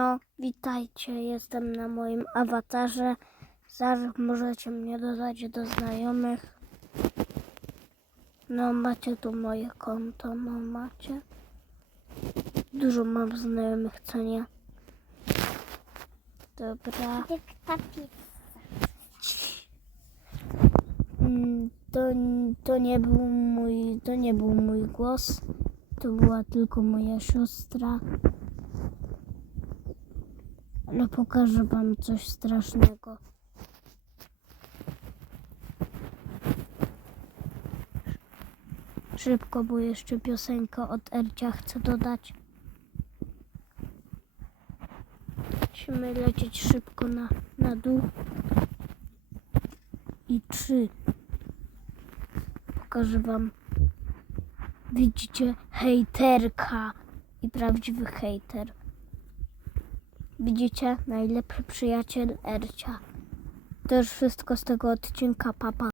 No, witajcie, jestem na moim awatarze. Zaraz możecie mnie dodać do znajomych. No, macie tu moje konto, no macie. Dużo mam znajomych, co nie? Dobra. Jak ta. Mm, To, to nie był mój, to nie był mój głos. To była tylko moja siostra. Ale pokażę wam coś strasznego. Szybko, bo jeszcze piosenkę od Ercia chcę dodać. Musimy lecieć szybko na, na dół. I trzy. Pokażę wam. Widzicie? Hejterka i prawdziwy hejter. Widzicie? Najlepszy przyjaciel Ercia. To już wszystko z tego odcinka, papa.